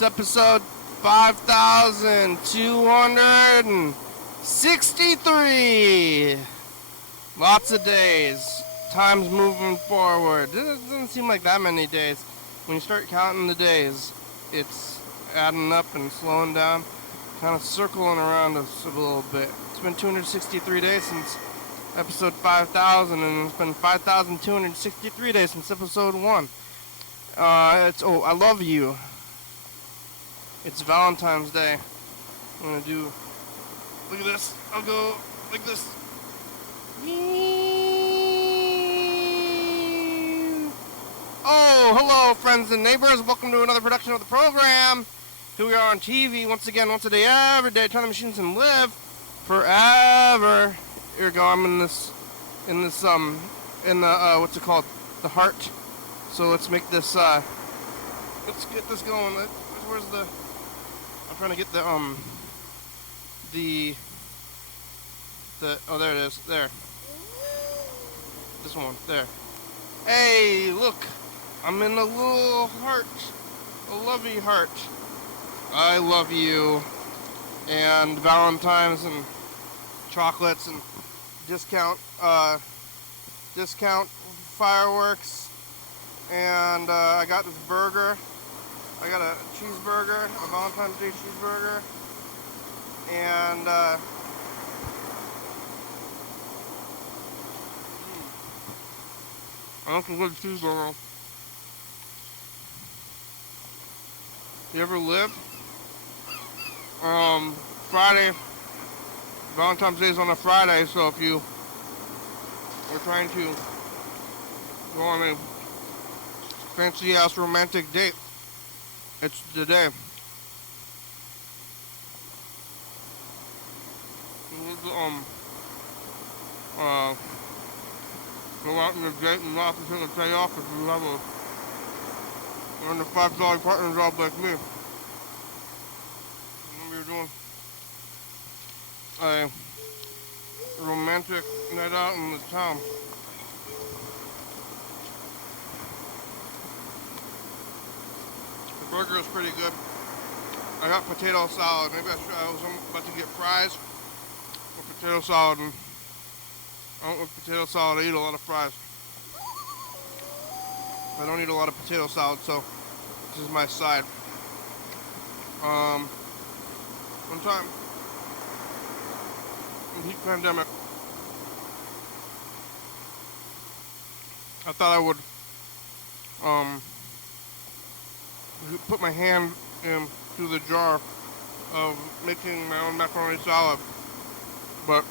It's episode 5,263. Lots of days. Time's moving forward. It doesn't seem like that many days. When you start counting the days, it's adding up and slowing down, kind of circling around us a little bit. It's been 263 days since episode 5,000, and it's been 5,263 days since episode 1. I love you. It's Valentine's Day. I'm gonna do, look at this. I'll go like this. Oh, hello, friends and neighbors. Welcome to another production of the program. Here we are on TV once again, once a day, every day. Turn the machines and live forever. Here we go. I'm in the what's it called? The heart. So let's make this. Let's get this going. Where's the? I'm trying to get the oh, there it is. There. This one. There. Hey, look. I'm in a little heart. A lovey heart. I love you. And Valentine's and chocolates and discount fireworks. And I got this burger. I got a cheeseburger, a Valentine's Day cheeseburger. And I like a good cheeseburger. You ever live? Friday, Valentine's Day is on a Friday, so if you are trying to go on a fancy ass romantic date, it's the day. Go out on a date and not have to take a day off if you have you're in a $5 partner job like me. Maybe you're doing a romantic night out in the town. The burger is pretty good. I got potato salad. Maybe I was about to get fries or potato salad, and I don't like potato salad. I eat a lot of fries. I don't eat a lot of potato salad, so this is my side. One time in heat pandemic, I thought I would put my hand into the jar of making my own macaroni salad, but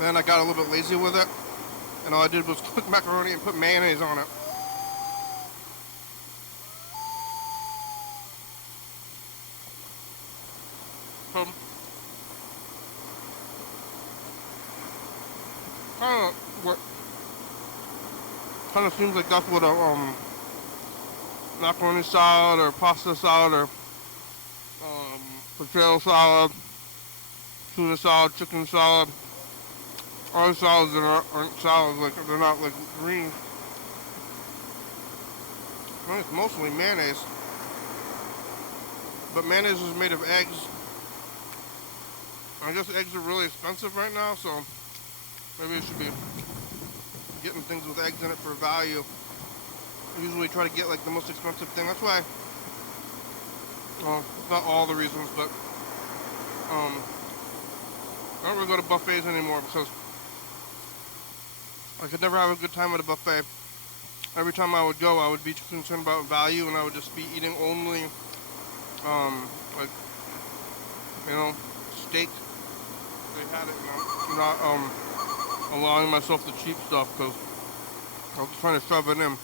then I got a little bit lazy with it, and all I did was cook macaroni and put mayonnaise on it. Kind of seems like that's what a macaroni salad or pasta salad or potato salad, tuna salad, chicken salad, all the salads that aren't salads, like they're not like green. I think it's mostly mayonnaise, but mayonnaise is made of eggs. I guess eggs are really expensive right now, so maybe it should be getting things with eggs in it for value. I usually try to get like the most expensive thing. That's why, well, not all the reasons, but I don't really go to buffets anymore because I could never have a good time at a buffet. Every time I would go, I would be too concerned about value, and I would just be eating only steak. They had it, not allowing myself the cheap stuff because I was trying to shove it in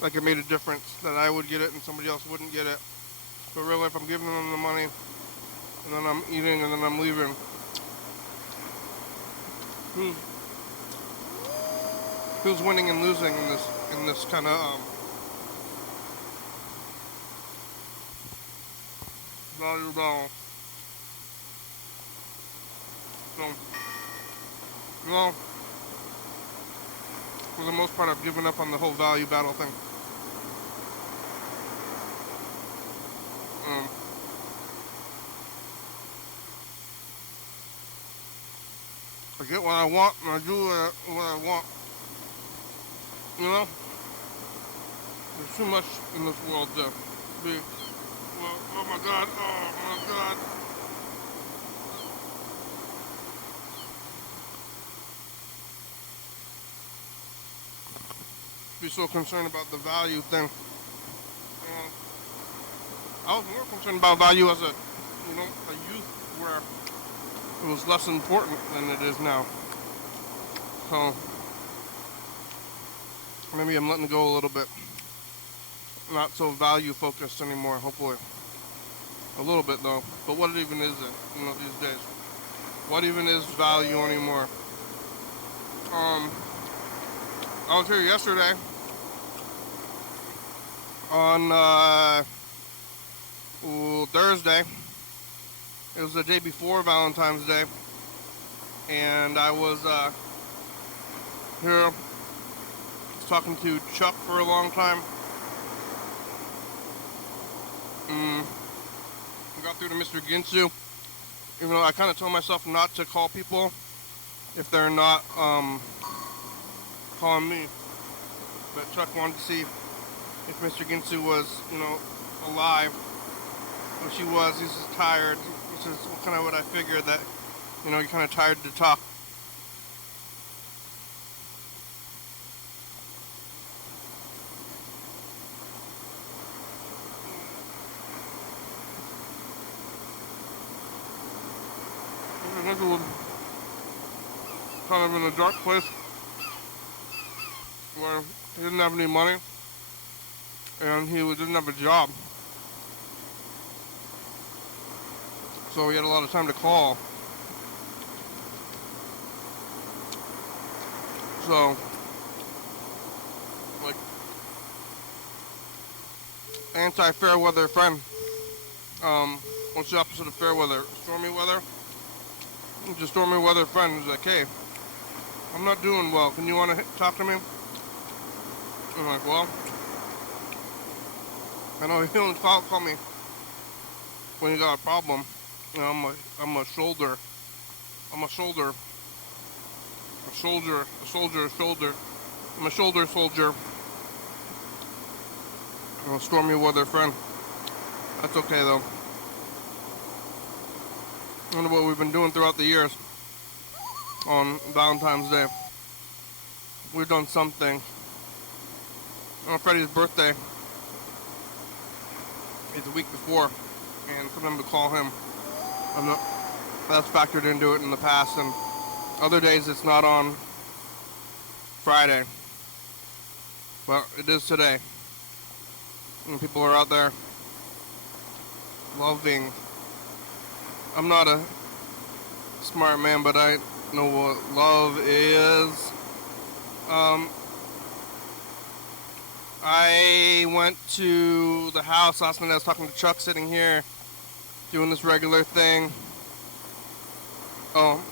like it made a difference that I would get it and somebody else wouldn't get it. But really, if I'm giving them the money and then I'm eating and then I'm leaving, who's winning and losing in this kind of value balance? So, well, for the most part, I've given up on the whole value battle thing. I get what I want and I do what I want. You know? There's too much in this world to be, well, oh my God, oh my God. Be so concerned about the value thing. I was more concerned about value as a youth where it was less important than it is now. So maybe I'm letting go a little bit. Not so value focused anymore, hopefully. A little bit though. But what even is it, these days? What even is value anymore? I was here yesterday on Thursday. It was the day before Valentine's Day, and I was here talking to Chuck for a long time. I got through to Mr. Ginsu, even though I kind of told myself not to call people if they're not calling me. But Chuck wanted to see if Mr. Ginsu was, alive. Which he was. He's just tired, which is kind of what I figured, that, you're kind of tired to talk. Mr. Ginsu was kind of in a dark place where he didn't have any money and he didn't have a job. So he had a lot of time to call. So, like, anti-fair weather friend. What's the opposite of fair weather? Stormy weather? It's a stormy weather friend. He's like, hey, I'm not doing well. Can you want to talk to me? I'm like, well, I know he only call me when you got a problem. I'm a soldier. I'm a shoulder soldier. I'm a stormy weather friend. That's okay though. I wonder what we've been doing throughout the years on Valentine's Day. We've done something. On Freddie's birthday is the week before, and for them to call him, that's factored into it in the past, and other days it's not on Friday, but it is today, and people are out there loving. I'm not a smart man, but I know what love is. I went to the house last night. I was talking to Chuck, sitting here doing this regular thing. Oh,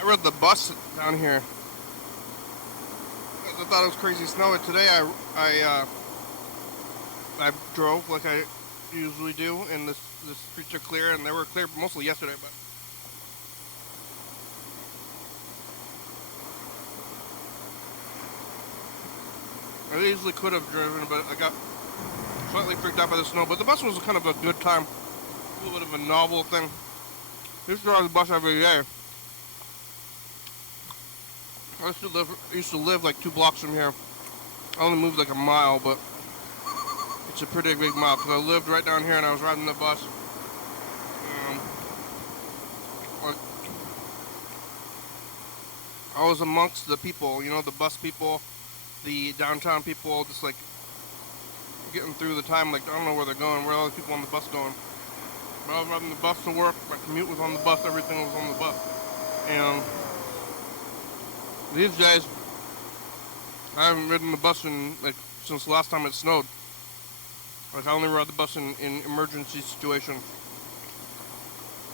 I rode the bus down here. I thought it was crazy snowy. Today I drove like I usually do, and the streets are clear, and they were clear mostly yesterday, but I easily could have driven, but I got slightly freaked out by the snow. But the bus was kind of a good time. A little bit of a novel thing. I used to ride the bus every day. I used to live like 2 blocks from here. I only moved like a mile, but it's a pretty big mile because I lived right down here and I was riding the bus. I was amongst the people, the bus people, the downtown people, just like getting through the time. Like, I don't know where they're going. Where are all the people on the bus going? But I was riding the bus to work. My commute was on the bus. Everything was on the bus. And these days, I haven't ridden the bus since the last time it snowed. Like, I only ride the bus in emergency situations.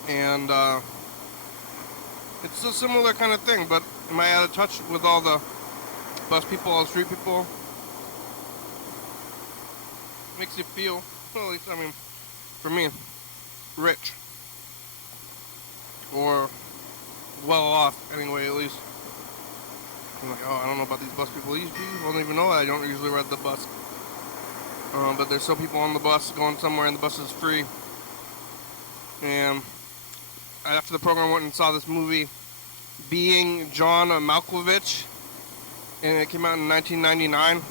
And it's a similar kind of thing, but am I out of touch with all the bus people, all the street people? Makes you feel, well, at least, for me, rich. Or well off, anyway, at least. I'm like, oh, I don't know about these bus people. These people don't even know that I don't usually ride the bus. But there's still people on the bus going somewhere, and the bus is free. And after the program, I went and saw this movie, Being John Malkovich, and it came out in 1999.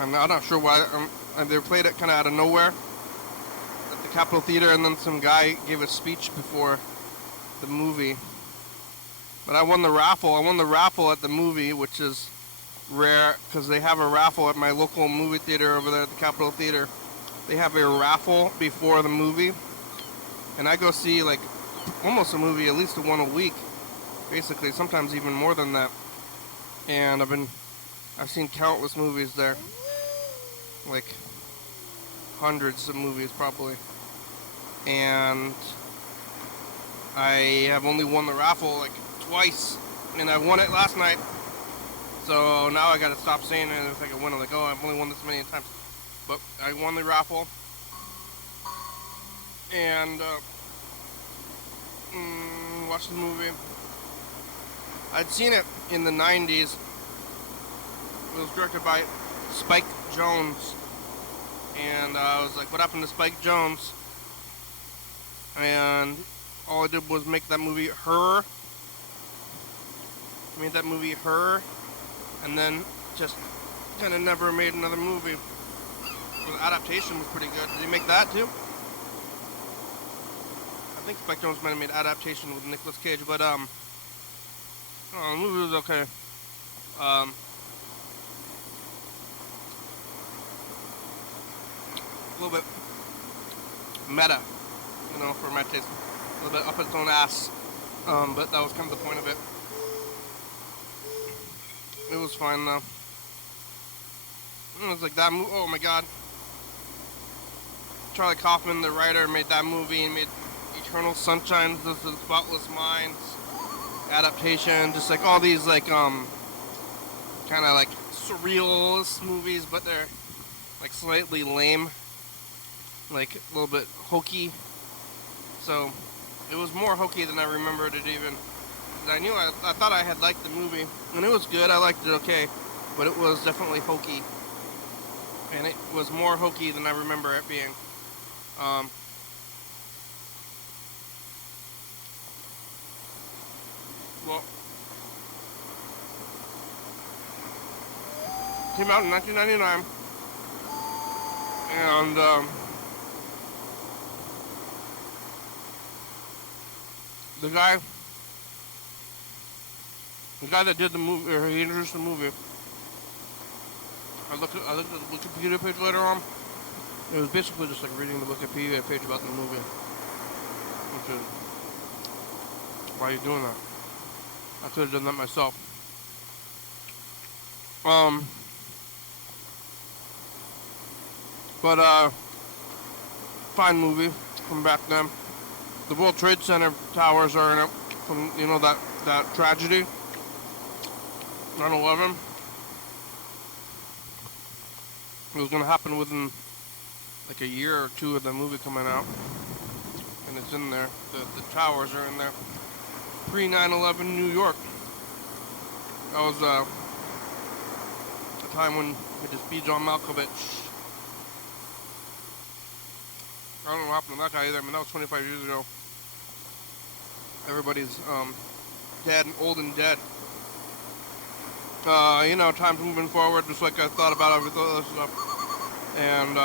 I'm not sure why. They played it kind of out of nowhere at the Capitol Theater, and then some guy gave a speech before the movie. But I won the raffle. I won the raffle at the movie, which is rare because they have a raffle at my local movie theater over there at the Capitol Theater. They have a raffle before the movie, and I go see like almost a movie, at least one a week, basically, sometimes even more than that. And I've seen countless movies there, like hundreds of movies probably, and I have only won the raffle like twice, and I won it last night. So now I gotta stop saying it if I can win it. Like, oh, I've only won this many times. But I won the raffle, and watched the movie. I'd seen it in the 90s. It was directed by Spike Jonze, and I was like, what happened to Spike Jonze? And all I did was make that movie Her. I made that movie Her, and then just kind of never made another movie. The adaptation was pretty good. Did he make that too? I think Spike Jonze might have made adaptation with Nicolas Cage, but the movie was okay. A little bit meta, for my taste. A little bit up its own ass, but that was kind of the point of it. It was fine though. It was like that movie. Oh my god. Charlie Kaufman, the writer, made that movie and made Eternal Sunshine of the Spotless Minds adaptation. Just like all these like kind of like surrealist movies, but they're like slightly lame, like a little bit hokey. So it was more hokey than I remembered it even. I thought I had liked the movie, and it was good. I liked it okay, but it was definitely hokey, and it was more hokey than I remember it being. Well, came out in 1999, and the guy that did the movie, or he introduced the movie, I looked at the Wikipedia page later on. It was basically just like reading the Wikipedia page about the movie. Which is, why are you doing that? I could have done that myself. But fine movie from back then. The World Trade Center towers are in it from that tragedy, 9/11. It was gonna happen within like a year or two of the movie coming out, and it's in there. The towers are in there. Pre-9/11 New York. That was a time when it just be John Malkovich. I don't know what happened to that guy either. I mean, that was 25 years ago. Everybody's dead, old and dead. Time's moving forward, just like I thought about everything this stuff. And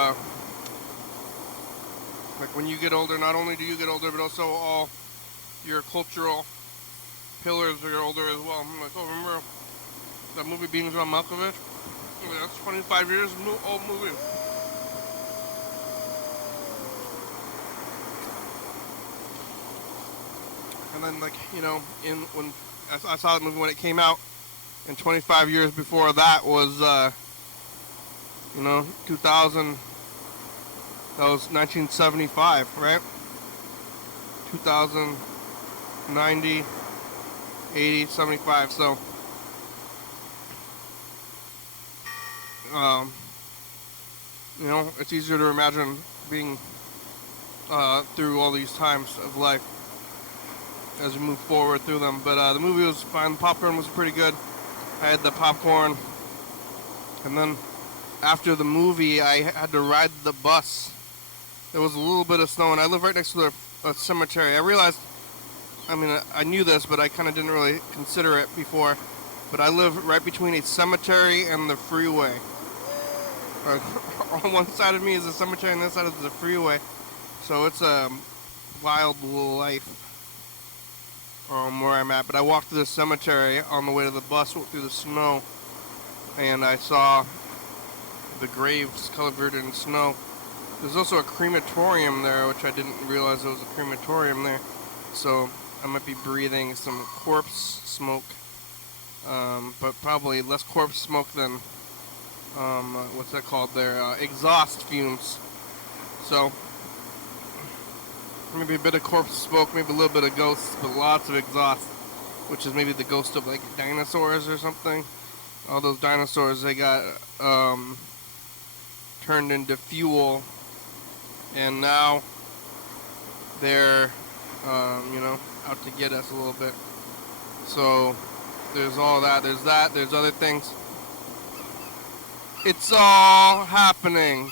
like when you get older, not only do you get older, but also all your cultural pillars are older as well. I'm like, oh, remember that movie Being John Malkovich? Yeah, that's 25 years old movie. And then, like, when I saw the movie when it came out, and 25 years before that was, 2000, that was 1975, right? 2000, 90, 80, 75, so, it's easier to imagine being through all these times of life as we move forward through them. But the movie was fine. The popcorn was pretty good. I had the popcorn, and then after the movie, I had to ride the bus. There was a little bit of snow, and I live right next to a cemetery. I realized, I mean, I knew this, but I kind of didn't really consider it before. But I live right between a cemetery and the freeway. On one side of me is the cemetery, and this side is the freeway. So it's a wild life where I'm at. But I walked through the cemetery on the way to the bus, went through the snow, and I saw the graves covered in snow. There's also a crematorium there, which I didn't realize there was a crematorium there. So I might be breathing some corpse smoke, but probably less corpse smoke than, what's that called there? Exhaust fumes. So maybe a bit of corpse smoke, maybe a little bit of ghosts, but lots of exhaust, which is maybe the ghost of like dinosaurs or something. All those dinosaurs, they got turned into fuel, and now they're out to get us a little bit. So there's all that, there's other things. It's all happening.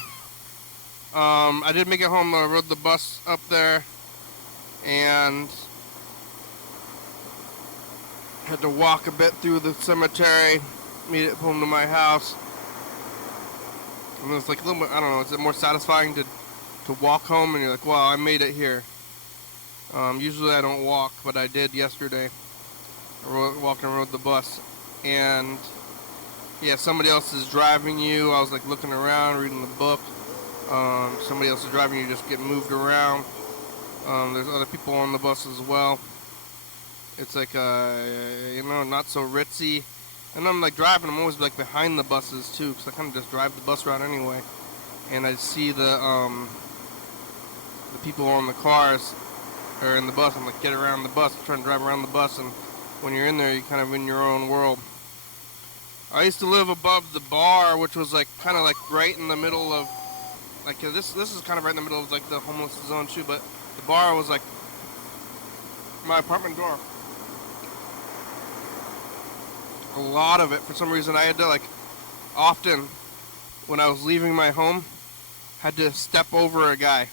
I did make it home. I rode the bus up there and had to walk a bit through the cemetery, made it home to my house. And it was like a little bit, I don't know, is it more satisfying to walk home and you're like, wow, I made it here. Usually I don't walk, but I did yesterday. I walked and rode the bus. And yeah, somebody else is driving you. I was like looking around, reading the book. Somebody else is driving you, just getting moved around. There's other people on the bus as well. It's like, not so ritzy. And I'm like driving, I'm always like behind the buses too, because I kind of just drive the bus route anyway. And I see the people on the cars, or in the bus. I'm like, get around the bus, I'm trying to drive around the bus, and when you're in there, you're kind of in your own world. I used to live above the bar, which was like kind of like right in the middle of, like this is kind of right in the middle of like the homeless zone too, but the bar was like my apartment door. A lot of it, for some reason, I had to like, often when I was leaving my home, had to step over a guy.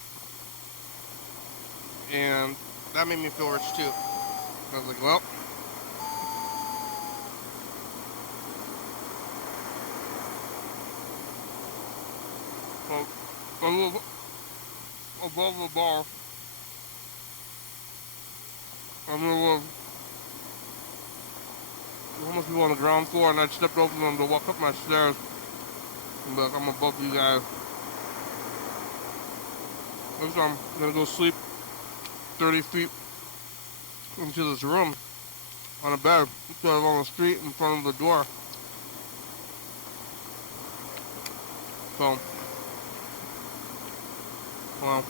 And that made me feel rich too. I was like, well, I live above the bar. I'm gonna live homeless people on the ground floor, and I stepped over them to walk up my stairs. And be like, I'm above you guys. Next time, I'm gonna go sleep 30 feet into this room on a bed instead of on the street in front of the door. So, well,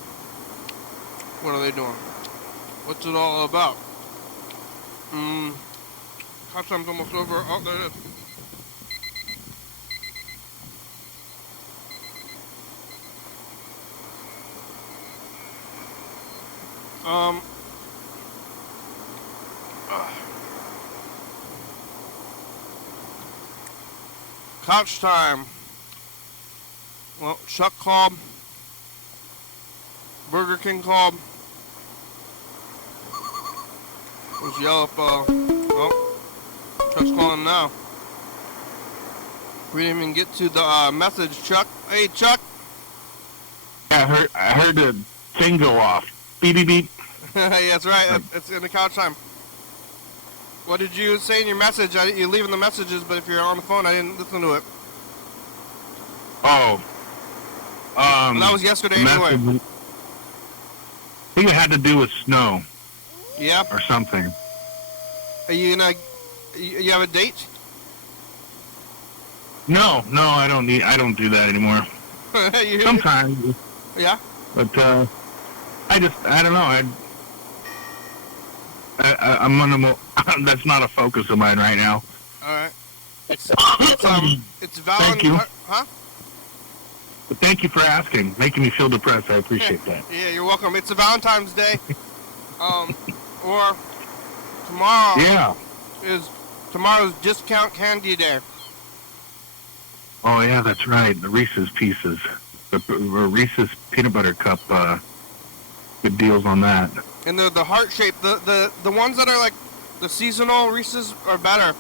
what are they doing? What's it all about? Hot time's almost over. Oh, there it is. Couch time. Well, Chuck called. Burger King called. Let's yell up, oh, Chuck's calling now. We didn't even get to the message, Chuck. Hey, Chuck. Yeah, I heard the thing go off. Beep, beep, beep. Yeah, that's right. It's in the couch time. What did you say in your message? You're leaving the messages, but if you're on the phone, I didn't listen to it. Oh. Well, that was yesterday anyway. I think it had to do with snow. Yep. Or something. Are you gonna? You have a date? No, I don't do that anymore. Sometimes. Yeah. But I don't know. I'm on that's not a focus of mine right now. All right. It's Valentine's. Thank you. Huh? But thank you for asking, making me feel depressed. I appreciate that. Yeah, you're welcome. It's a Valentine's Day. Or tomorrow Yeah. is tomorrow's discount candy day. Oh, yeah, that's right. The Reese's Pieces. The Reese's Peanut Butter Cup, good deals on that. And the heart shape, the ones that are like the seasonal Reese's are better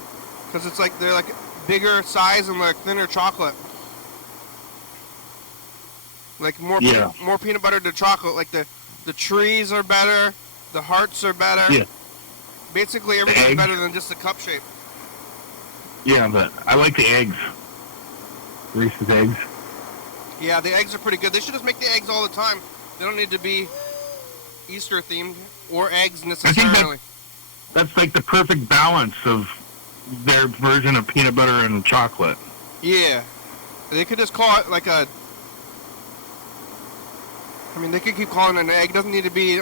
because it's like they're like bigger size and like thinner chocolate. Like more more peanut butter to chocolate. Like the trees are better, the hearts are better. Yeah. Basically everything's better than just the cup shape. Yeah, but I like the eggs. Reese's eggs. Yeah, the eggs are pretty good. They should just make the eggs all the time. They don't need to be Easter themed or eggs necessarily. That's like the perfect balance of their version of peanut butter and chocolate. Yeah. They could just call it like a... I mean, they could keep calling it an egg. It doesn't need to be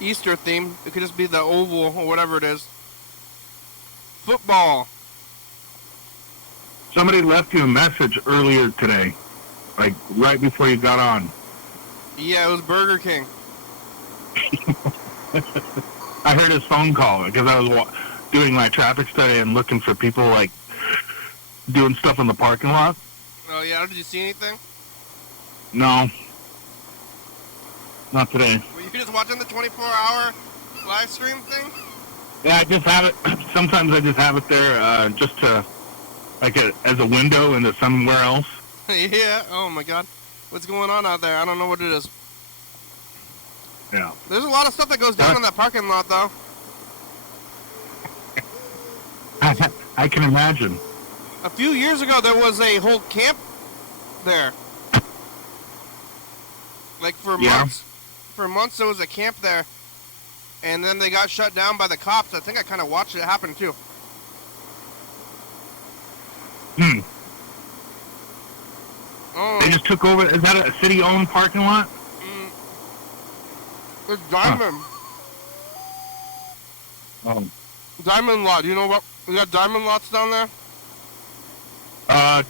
Easter themed. It could just be the oval or whatever it is. Football. Somebody left you a message earlier today, like right before you got on. Yeah, it was Burger King. I heard his phone call because I was doing my traffic study and looking for people like doing stuff in the parking lot. Oh yeah, did you see anything? No, not today. Were you just watching the 24-hour live stream thing? Yeah, I just have it. Sometimes I just have it there just to like as a window into somewhere else. Yeah. Oh my God, what's going on out there? I don't know what it is. Yeah. There's a lot of stuff that goes down in that parking lot, though. I can imagine. A few years ago, there was a whole camp there. Like for months. For months, there was a camp there. And then they got shut down by the cops. I think I kind of watched it happen, too. Oh. They just took over. Is that a city-owned parking lot? It's Diamond. Oh. Diamond lot. You know what? We got diamond lots down there?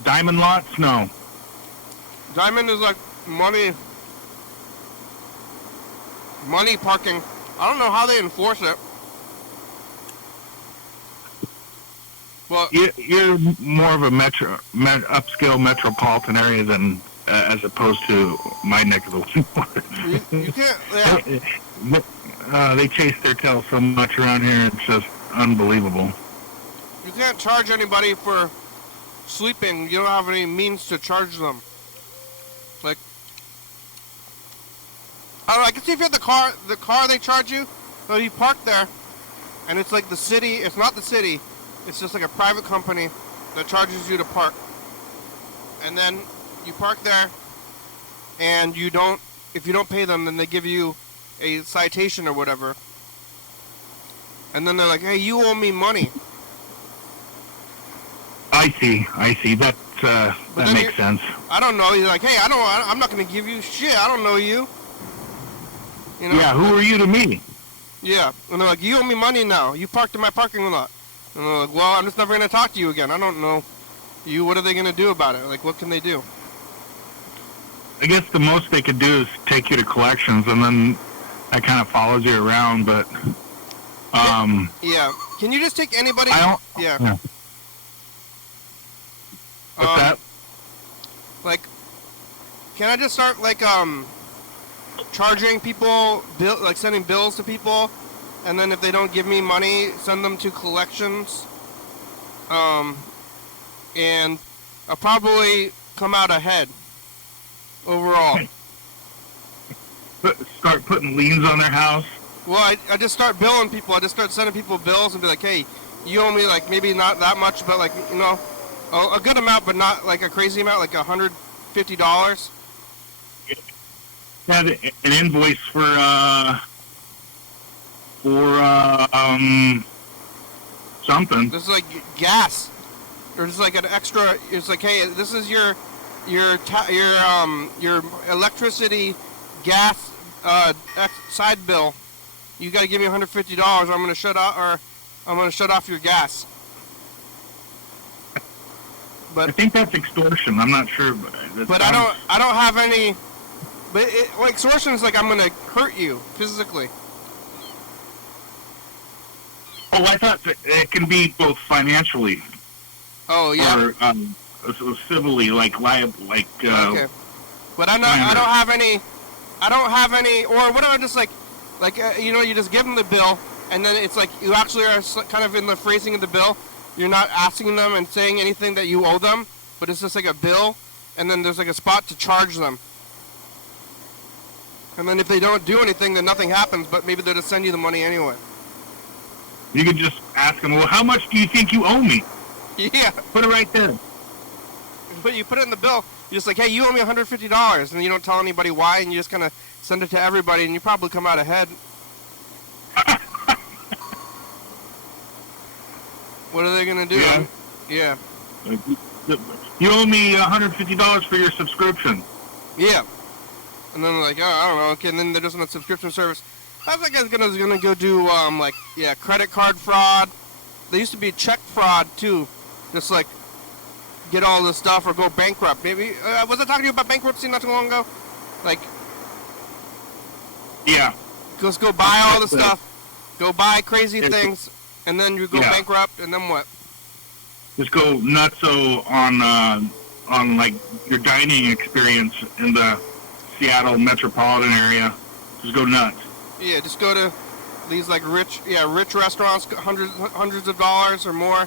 Diamond lots? No. Diamond is like money parking. I don't know how they enforce it. But you're more of a upscale metropolitan area than as opposed to my neck of the woods. you can't. Yeah. They chase their tail so much around here. It's just unbelievable. You can't charge anybody for sleeping. You don't have any means to charge them. Like, I don't know, I can see if you have the car they charge you. So you park there, and it's like the city. It's not the city. It's just like a private company that charges you to park. And then you park there, and if you don't pay them, then they give you a citation or whatever. And then they're like, hey, you owe me money. I see. That makes sense. I don't know. He's like, hey, I'm not going to give you shit. I don't know you. You know? Yeah, who are you to me? Yeah. And they're like, you owe me money now. You parked in my parking lot. And they're like, well, I'm just never going to talk to you again. I don't know you. What are they going to do about it? Like, what can they do? I guess the most they could do is take you to collections, and then that kind of follows you around, but... yeah. Can you just take anybody... Yeah. What's that? Like, can I just start, like, charging people, like, sending bills to people, and then if they don't give me money, send them to collections, and I'll probably come out ahead overall. Start putting liens on their house? Well, I just start billing people. I just start sending people bills and be like, hey, you owe me, like, maybe not that much, but, like, you know, a good amount, but not, like, a crazy amount, like $150. Had an invoice for something. This is like gas, or just like an extra. It's like, hey, this is your electricity, gas side bill. You gotta give me $150, or I'm gonna shut off your gas. But I think that's extortion. I'm not sure, but I don't have any. But extortion is like I'm gonna hurt you physically. Oh, I thought that it can be both financially. Oh yeah. Or civilly, like liable, like. Okay. But I don't have any. I don't have any. Or what if I just you just give them the bill, and then it's like you actually are kind of in the phrasing of the bill. You're not asking them and saying anything that you owe them, but it's just like a bill, and then there's like a spot to charge them. And then if they don't do anything, then nothing happens, but maybe they'll just send you the money anyway. You could just ask them, well, how much do you think you owe me? Yeah. Put it right there. But you put it in the bill. You're just like, hey, you owe me $150, and you don't tell anybody why, and you just kind of send it to everybody, and you probably come out ahead. What are they going to do? Yeah. Yeah. You owe me $150 for your subscription. Yeah. And then they're like, oh, I don't know. Okay, and then they're just on a subscription service. I think I was gonna go do credit card fraud. There used to be check fraud too, just like get all this stuff or go bankrupt. Maybe was I talking to you about bankruptcy not too long ago? Like, yeah, just go buy all the stuff, go buy crazy things, and then you go bankrupt, and then what? Just go nutso on like your dining experience in the Seattle metropolitan area. Just go nuts. Yeah, just go to these like rich restaurants, hundreds of dollars or more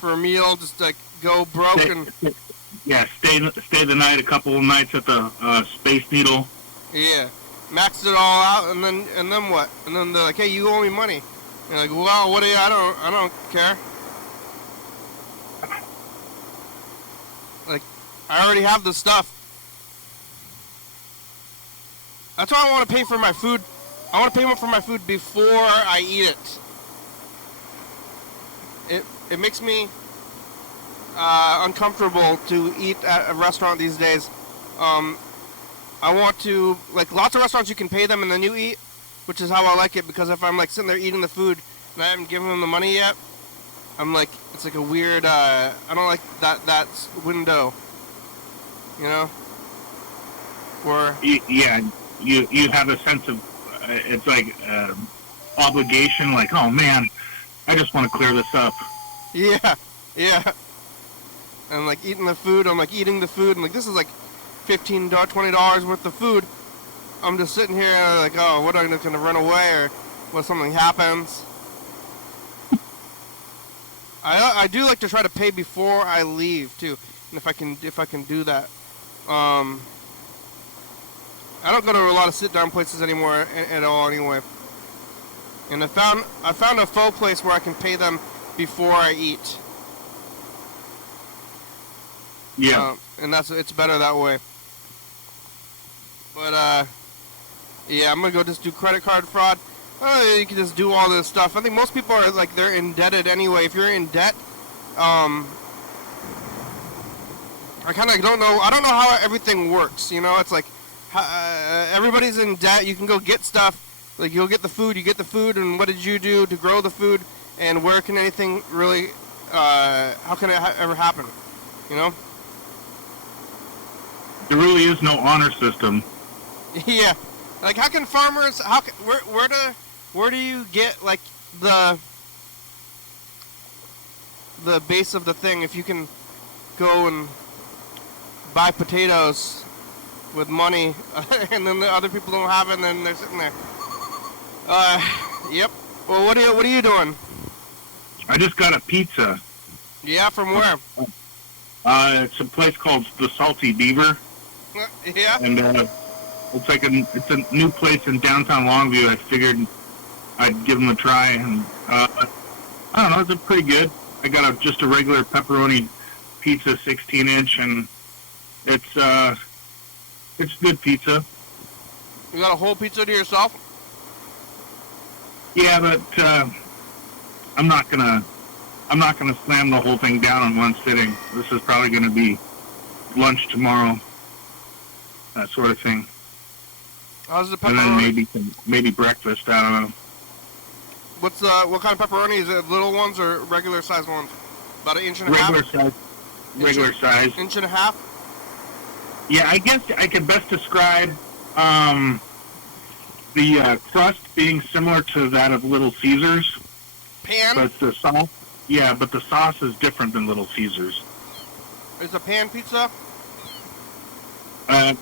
for a meal. Just like go broke and stay the night, a couple of nights at the Space Needle. Yeah, maxed it all out, and then what? And then they're like, hey, you owe me money. And you're like, well, what do you? I don't care. Like, I already have the stuff. That's why I want to pay for my food. I want to pay for my food before I eat it. It makes me uncomfortable to eat at a restaurant these days. I want to, like, lots of restaurants you can pay them and then you eat, which is how I like it, because if I'm like sitting there eating the food and I haven't given them the money yet, I'm like, it's like a weird, I don't like that window, you know? Where you have a sense of, it's like obligation, like, oh man, I just want to clear this up. Yeah. And like eating the food, I'm like eating the food, and like this is like $15, $20 worth of food. I'm just sitting here and like, oh, what, am I going to run away, or what, something happens? I do like to try to pay before I leave too, and if I can do that. I don't go to a lot of sit-down places anymore at all anyway. And I found a faux place where I can pay them before I eat. Yeah. And it's better that way. But yeah, I'm gonna go just do credit card fraud. You can just do all this stuff. I think most people are like, they're indebted anyway. If you're in debt, I kind of don't know. I don't know how everything works. You know, it's like everybody's in debt. You can go get stuff. Like, you'll get the food. You get the food, and what did you do to grow the food? And where can anything really? How can it ever happen? You know. There really is no honor system. Yeah. Like, how can farmers? Where do you get like the base of the thing if you can go and buy potatoes with money and then the other people don't have it and then they're sitting there. Yep. Well, what are you doing? I just got a pizza. Yeah, from where? It's a place called the Salty Beaver. Yeah. And it's a new place in downtown Longview. I figured I'd give them a try, and I don't know, it's pretty good. I got just a regular pepperoni pizza, 16-inch, and it's good pizza. You got a whole pizza to yourself? Yeah, but I'm not gonna slam the whole thing down in one sitting. This is probably gonna be lunch tomorrow, that sort of thing. How's the pepperoni? And then maybe breakfast. I don't know. What kind of pepperoni is it? Little ones or regular sized ones? About an inch and a half? Regular size. regular size. Inch and a half? Yeah, I guess I could best describe the crust being similar to that of Little Caesars. Pan? But the sauce, yeah, but the sauce is different than Little Caesars. It's a pan pizza? Yeah.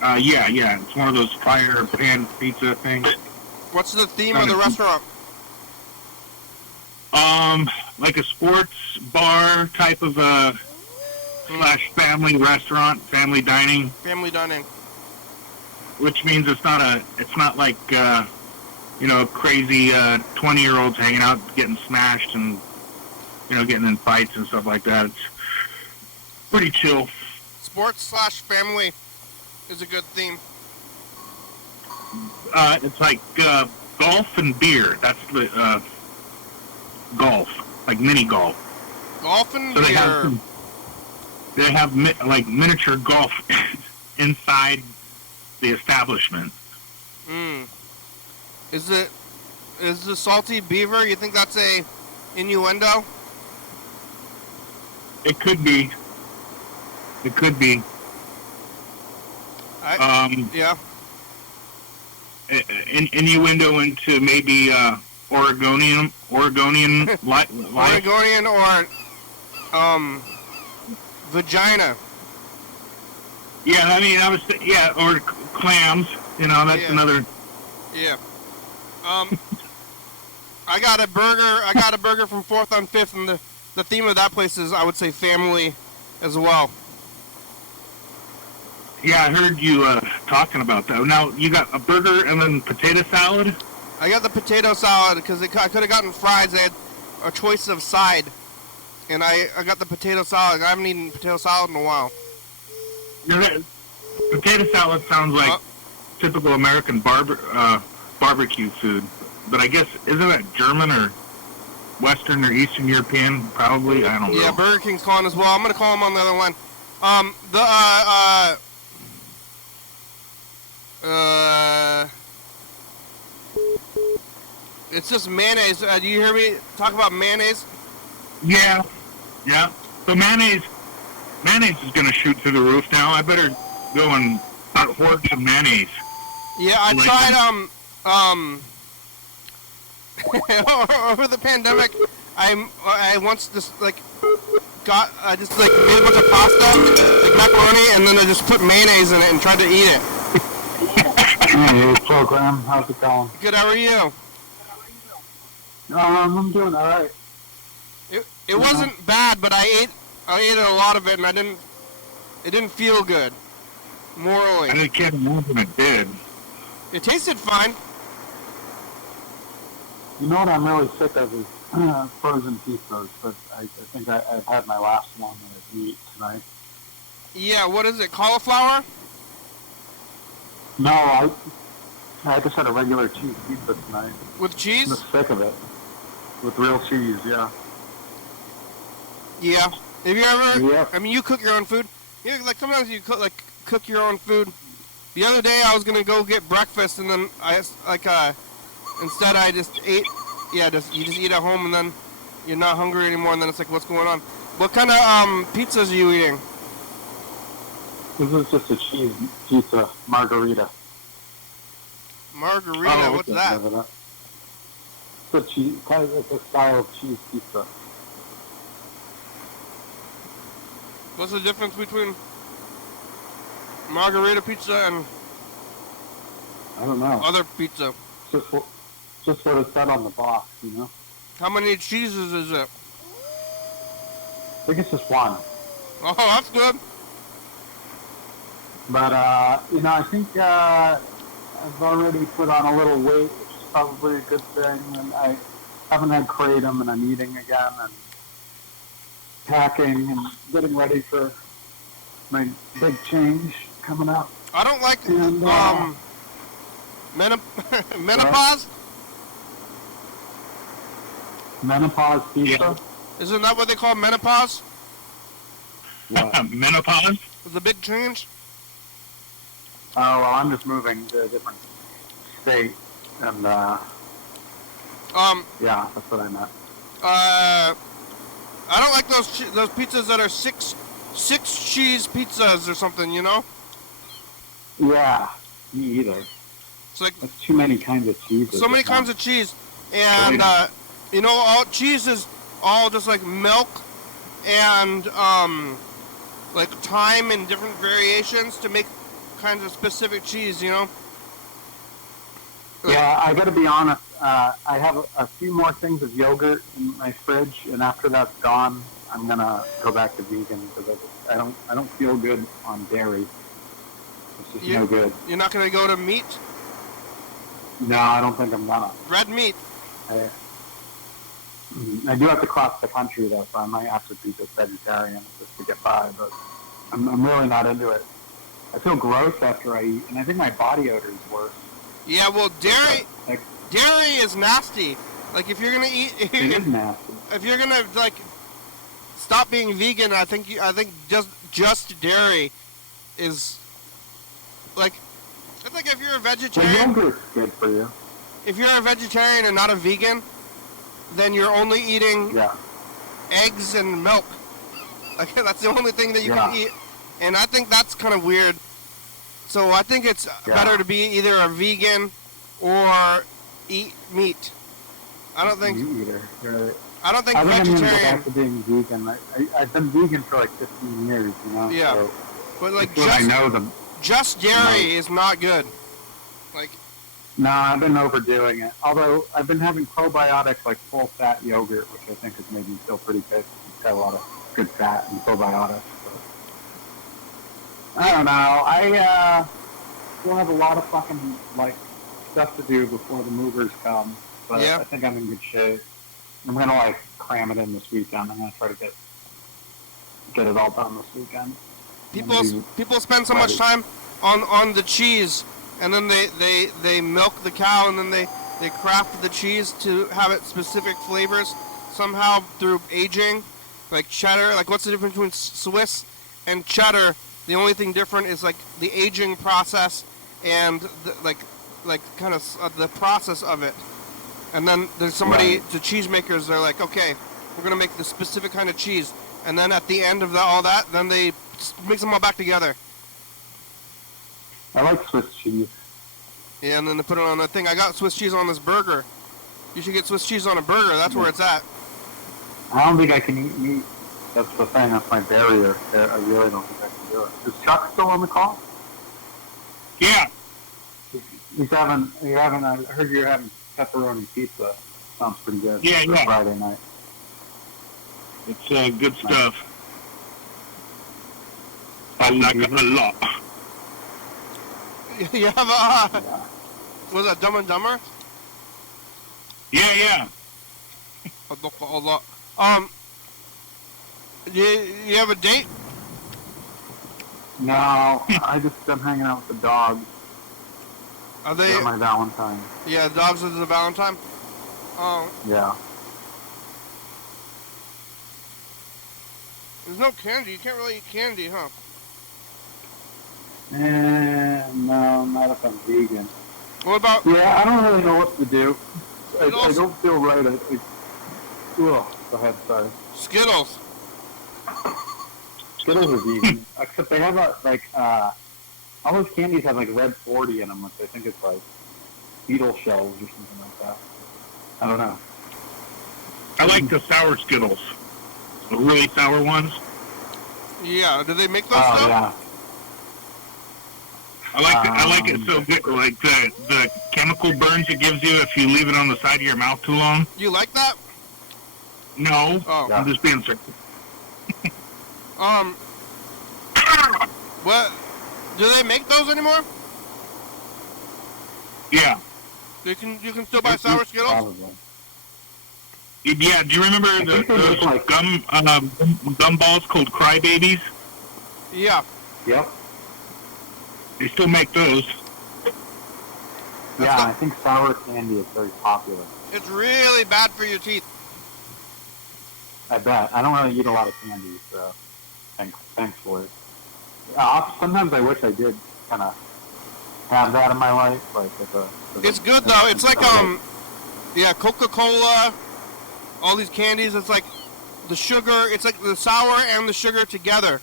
It's one of those fire pan pizza things. What's the theme of the restaurant? Like a sports bar type of slash family restaurant, family dining. Family dining. Which means it's not like crazy 20-year-olds hanging out getting smashed and getting in fights and stuff like that. It's pretty chill. Sports slash family is a good theme. It's like golf and beer. That's the golf, like mini golf. Golf and so beer. They have like miniature golf inside the establishment. Is the salty beaver? You think that's a innuendo? It could be. Yeah. Innuendo into maybe Oregonian life. Oregonian or vagina. Yeah, I mean, or clams. That's another. Yeah. I got a burger from 4th on 5th, and the theme of that place is, I would say, family as well. Yeah, I heard you talking about that. Now, you got a burger and then potato salad? I got the potato salad because I could have gotten fries. They had a choice of side, and I got the potato salad. I haven't eaten potato salad in a while. Potato salad sounds like typical American barbecue food, but I guess, isn't it German or Western or Eastern European? Probably, I don't know. Yeah, Burger King's calling as well. I'm going to call him on the other line. It's just mayonnaise. Do you hear me talk about mayonnaise? Yeah. So mayonnaise is gonna shoot through the roof now. I better go and hoard some mayonnaise. Yeah, I tried. Over the pandemic, I once just I just made a bunch of pasta, like macaroni, and then I just put mayonnaise in it and tried to eat it. Hey, program. How's it going? Good. How are you? I'm doing all right. It wasn't bad, but I ate a lot of it, and it didn't feel good morally. I can't imagine it did. It tasted fine. You know what I'm really sick of is frozen pizzas, but I think I've had my last one that I eat tonight. Yeah, what is it, cauliflower? No, I just had a regular cheese pizza tonight. With cheese? I'm just sick of it. With real cheese, yeah. Yeah. Have you ever? Yeah. I mean, you cook your own food. Sometimes you cook your own food. The other day I was gonna go get breakfast, and then instead I just ate. Yeah, you just eat at home, and then you're not hungry anymore, and then it's like, what's going on? What kind of pizzas are you eating? This is just a cheese pizza margarita. Margarita? What's that? It's a cheese, kind of a style of cheese pizza. What's the difference between margarita pizza and I don't know. other pizza? Just what it said on the box, you know? How many cheeses is it? I think it's just one. Oh, that's good. But, I think I've already put on a little weight, which is probably a good thing. And I haven't had kratom, and I'm eating again and packing and getting ready for my big change coming up. I don't like And, menopause. Menopause pizza? Isn't that what they call menopause? What? Menopause? The big change? Oh, well, I'm just moving to a different state, and, yeah, that's what I meant. I don't like those pizzas that are 6 6 cheese pizzas or something, you know? Yeah, me either. It's like That's too many kinds of cheeses. so many kinds of cheese. And, you know, all cheese is all just like milk and, like thyme and different variations to make kinds of specific cheese, you know? Yeah, I got to be honest. I have a few more things of yogurt in my fridge, and after that's gone, I'm gonna go back to vegan because I don't feel good on dairy. It's just no good. You're not gonna go to meat? No, I don't think I'm gonna. Red meat. I do have to cross the country though, so I might have to be just vegetarian just to get by. But I'm really not into it. I feel gross after I eat, and I think my body odor is worse. Yeah, well, dairy is nasty. Like if you're gonna eat, it is nasty. If you're gonna like stop being vegan, I think just dairy is like. It's like if you're a vegetarian. Well, yogurt's good for you. If you're a vegetarian and not a vegan, then you're only eating eggs and milk. Like that's the only thing that you can eat, and I think that's kind of weird. So I think it's better to be either a vegan or eat meat. I don't think. Meat eater. Right. I don't think I'm vegetarian. gonna go back to being vegan. I've been vegan for like 15 years, you know. Yeah. So but like I know them. Just dairy is not good. Like. No, I've been overdoing it. Although I've been having probiotic, like full fat yogurt, which I think has made me feel pretty good. It's got a lot of good fat and probiotics. I don't know. I still have a lot of fucking like stuff to do before the movers come, but I think I'm in good shape. I'm gonna like cram it in this weekend. I'm gonna try to get it all done this weekend. People spend so much time on the cheese, and then they milk the cow, and then they craft the cheese to have it specific flavors somehow through aging, like cheddar. Like what's the difference between Swiss and cheddar? The only thing different is like the aging process and the process of it. And then there's somebody, the cheesemakers, they're like, okay, we're gonna make the specific kind of cheese. And then at the end of all that, then they mix them all back together. I like Swiss cheese. Yeah, and then they put it on that thing. I got Swiss cheese on this burger. You should get Swiss cheese on a burger. That's where it's at. I don't think I can eat meat. That's the thing. That's my barrier. I really don't think I can do it. Is Chuck still on the call? Yeah. He's having. I heard you're having pepperoni pizza. Sounds pretty good. Yeah, for Friday night. It's good stuff. I like it a lot. You have was that Dumb and Dumber? Yeah. A lot. You have a date? No, I just been hanging out with the dogs. Are they? They're my Valentine. Yeah, dogs is the Valentine. Yeah. There's no candy. You can't really eat candy, huh? No, not if I'm vegan. What about? Yeah, I don't really know what to do. I don't feel right. Ugh. Go ahead, sorry. Skittles. Skittles are vegan, except they have all those candies have like red 40 in them, which I think is like beetle shells or something like that. I don't know. I like the sour Skittles. The really sour ones. Yeah, do they make those stuff? Yeah. I like it so good. Like the chemical burns it gives you if you leave it on the side of your mouth too long. You like that? No. Oh. I'm just being serious. What? Do they make those anymore? Yeah. You can still buy sour Skittles? Probably. Yeah. Do you remember those gum balls called Crybabies? Yeah. Yep. They still make those. Yeah, I think sour candy is very popular. It's really bad for your teeth. I bet. I don't really eat a lot of candy, so thankfully. Sometimes I wish I did kind of have that in my life, like It's good though. It's like Coca-Cola, all these candies. It's like the sugar. It's like the sour and the sugar together.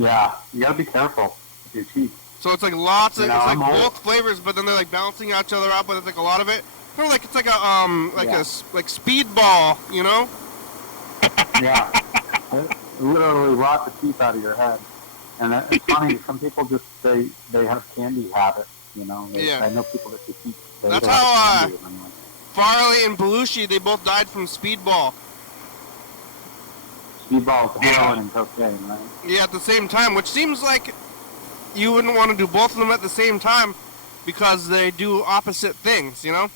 Yeah, you gotta be careful with your teeth. So it's like lots of, You know, it's like I'm old. both flavors, but then they're like balancing each other out, but it's like a lot of it. Kind of like, it's like a, like speedball, you know? Yeah. It literally rot the teeth out of your head. And it's funny, some people just, they have candy habits, you know? Yeah. I know people that just eat, they That's eat a lot of how, candy, and I'm like, Farley and Belushi, they both died from speedball. speedballs, Yeah. heroin, and cocaine, right? Yeah, at the same time, which seems like you wouldn't want to do both of them at the same time because they do opposite things, you know?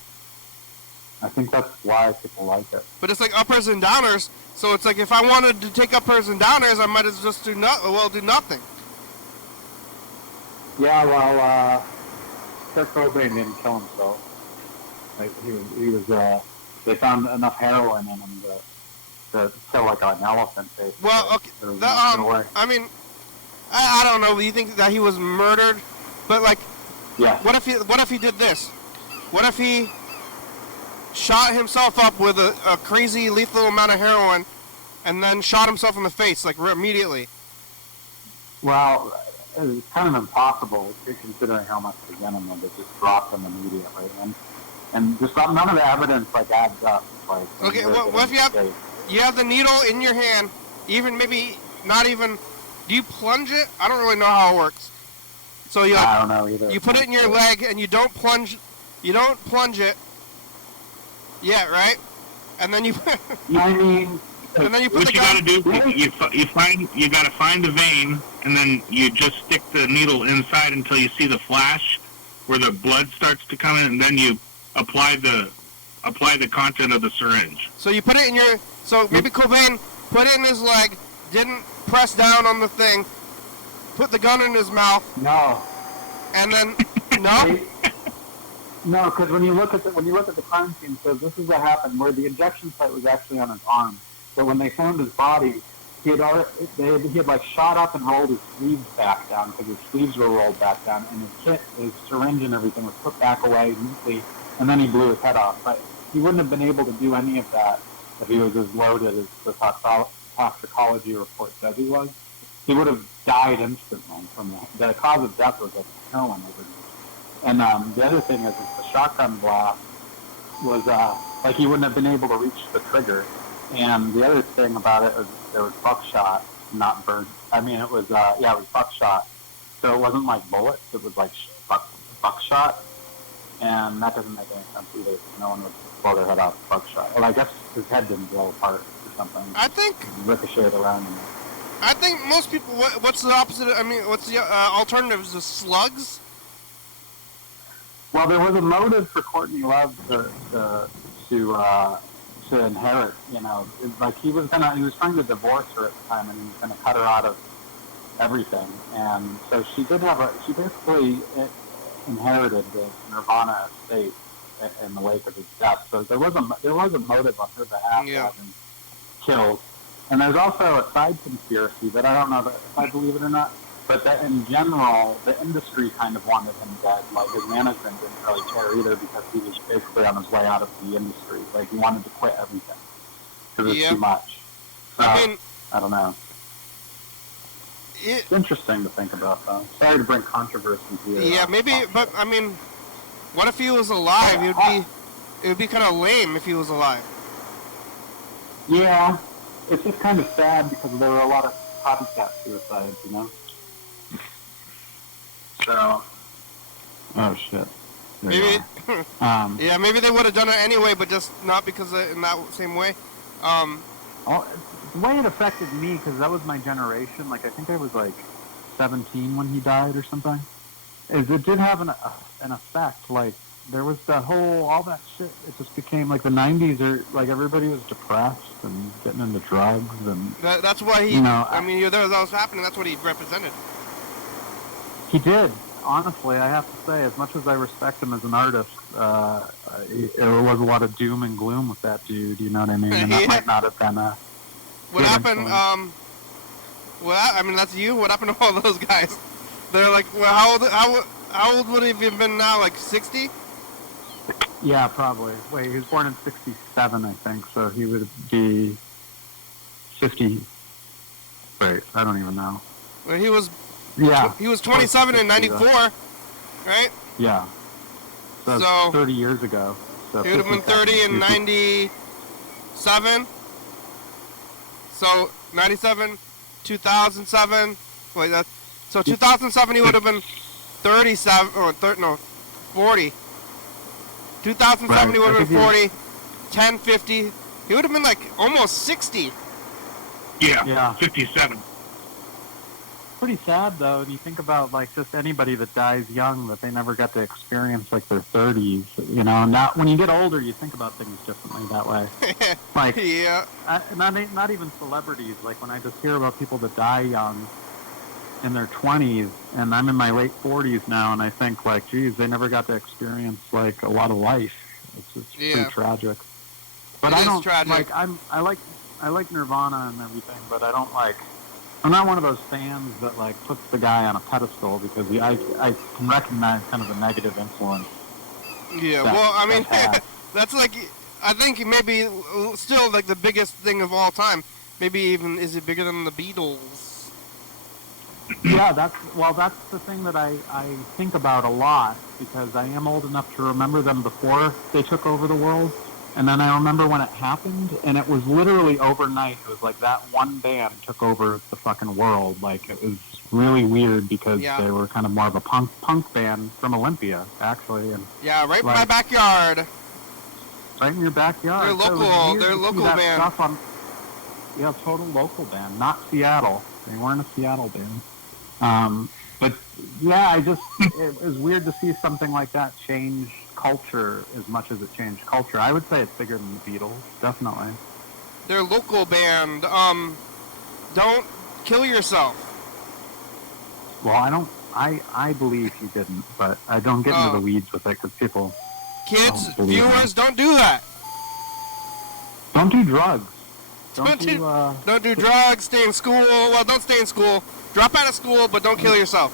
I think that's why people like it. But it's like uppers and downers, so it's like if I wanted to take uppers and downers, I might as well just do nothing. Yeah, well, Kurt Cobain didn't kill himself. Like, he was, they found enough heroin in him to kill like an elephant, basically. Well, okay, There was no way. I mean, I don't know. Do you think that he was murdered? But like, Yeah. what if he did this? What if he shot himself up with a crazy lethal amount of heroin, and then shot himself in the face like immediately? Well, it's kind of impossible considering how much was in him that it just dropped him immediately, and just none of the evidence like adds up. Like, Okay, what if you have the needle in your hand, even maybe not even. Do you plunge it? I don't really know how it works. So you I don't know either. You put it in your leg and you don't plunge it. Yeah, right? And then you I mean, and then you put What the you gun. gotta do, you gotta find the vein, and then you just stick the needle inside until you see the flash, where the blood starts to come in, and then you apply the content of the syringe. So you put it in your. So maybe Cobain put it in his leg, didn't press down on the thing, put the gun in his mouth, no. and then no. No, because when you look at the crime scene, so this is what happened, where the injection site was actually on his arm. But when they found his body, he had like shot up and rolled his sleeves back down because his sleeves were rolled back down, and his syringe and everything was put back away neatly, and then he blew his head off. But he wouldn't have been able to do any of that if he was as loaded as the toxicology report said he was. He would have died instantly from that. The cause of death was a heroin overdose. And the other thing is the shotgun blast was, like he wouldn't have been able to reach the trigger. And the other thing about it was there was buckshot, not bird. I mean, it was, it was buckshot. So it wasn't like bullets, it was like buckshot. And that doesn't make any sense either. No one would blow their head off with buckshot. Well, I guess his head didn't blow apart or something. I think. It ricocheted around him. I think most people. What's the opposite? I mean, what's the alternative? Is the slugs? Well, there was a motive for Courtney Love to inherit. You know, like he was trying to divorce her at the time, and he was gonna cut her out of everything. And so she basically inherited the Nirvana estate in the wake of his death. So there was a motive on her behalf to have him killed. And there's also a side conspiracy that I don't know if I believe it or not, but that in general, the industry kind of wanted him dead. Like his management didn't really care either because he was basically on his way out of the industry. Like he wanted to quit everything because it's too much. So, I mean, I don't know. It's interesting to think about, though. Sorry to bring controversy here. Yeah, maybe, but I mean, what if he was alive? It would be kind of lame if he was alive. Yeah, it's just kind of sad because there were a lot of copycat suicides, you know? So, oh shit. Maybe, yeah, maybe they would have done it anyway, but just not because in that same way. The way it affected me, because that was my generation, like I think I was like 17 when he died or something, is it did have an effect. Like there was all that shit, it just became like the 90s are like everybody was depressed and getting into drugs and... That's why he, I mean, that was happening, that's what he represented. He did. Honestly, I have to say, as much as I respect him as an artist, there was a lot of doom and gloom with that dude, you know what I mean? And that might not have been what happened, I mean, that's you? What happened to all those guys? They're like, well, how old would he have been now? Like 60? Yeah, probably. Wait, he was born in 67, I think, so he would be 50. Wait, I don't even know. Well, he was Yeah. he was 27 in '94, right? Yeah. So 30 years ago. So he would have been 30 in 97. So 97, 2007. Wait, that. So 2007 he would have been 37 or 40. 2007 he would have been 40. 10, 50. He would have been like almost 60. Yeah. 57. Pretty sad though. And you think about like just anybody that dies young that they never got to experience like their 30s. You know, not when you get older, you think about things differently that way. Like yeah. Not even celebrities. Like when I just hear about people that die young in their 20s, and I'm in my late 40s now, and I think like, geez, they never got to experience like a lot of life. It's pretty tragic. But I don't like. I like Nirvana and everything, but I don't like. I'm not one of those fans that like puts the guy on a pedestal because I can recognize kind of the negative influence. Yeah, well, I mean, that's like, I think maybe still like the biggest thing of all time. Maybe even, is it bigger than the Beatles? Yeah, that's the thing that I think about a lot because I am old enough to remember them before they took over the world. And then I remember when it happened, and it was literally overnight. It was like that one band took over the fucking world. Like, it was really weird because they were kind of more of a punk band from Olympia, actually. And yeah, right in my backyard. Right in your backyard. They're local band. Total local band, not Seattle. They weren't a Seattle band. But yeah, it was weird to see something like that change culture as much as it changed culture. I would say it's bigger than the Beatles, definitely. They're a local band. Don't kill yourself. Well, I believe he didn't, but I don't get into the weeds with it because people. Kids, viewers, don't do that. Don't do drugs. Don't do drugs. Stay in school. Well, don't stay in school. Drop out of school, but don't kill yourself.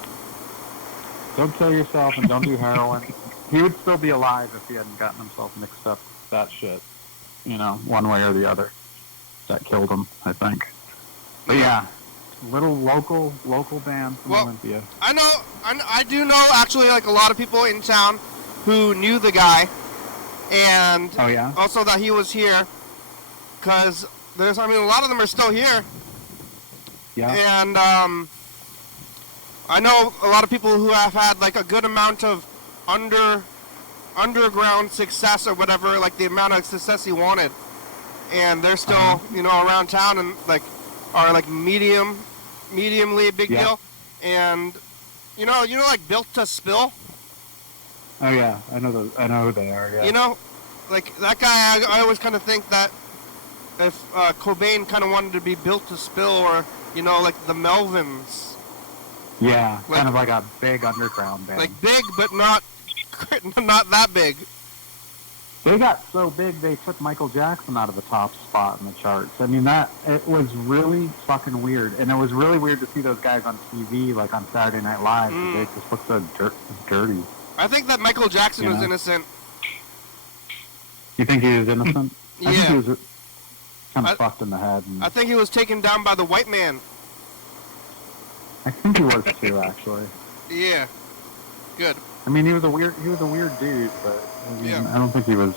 Don't kill yourself and don't do heroin. He would still be alive if he hadn't gotten himself mixed up with that shit. You know, one way or the other. That killed him, I think. But yeah, little local band from Olympia. I do know actually like a lot of people in town who knew the guy, and also that he was here, because a lot of them are still here. Yeah. And I know a lot of people who have had like a good amount of underground success or whatever, like the amount of success he wanted, and they're still around town and like are like mediumly big deal, and you know like Built to Spill. Oh yeah, I know who they are. Yeah. You know, like that guy. I always kind of think that if Cobain kind of wanted to be Built to Spill, or like the Melvins. Yeah, like, kind of like a big underground band. Like big, but not that big. They got so big they took Michael Jackson out of the top spot in the charts. I mean, it was really fucking weird. And it was really weird to see those guys on TV, like on Saturday Night Live. They just looked so dirty. I think that Michael Jackson was innocent. You think he was innocent? Yeah. I think he was kind of fucked in the head. I think he was taken down by the white man. I think he was too, actually. Yeah. Good. I mean, he was a weird dude, but I don't think he was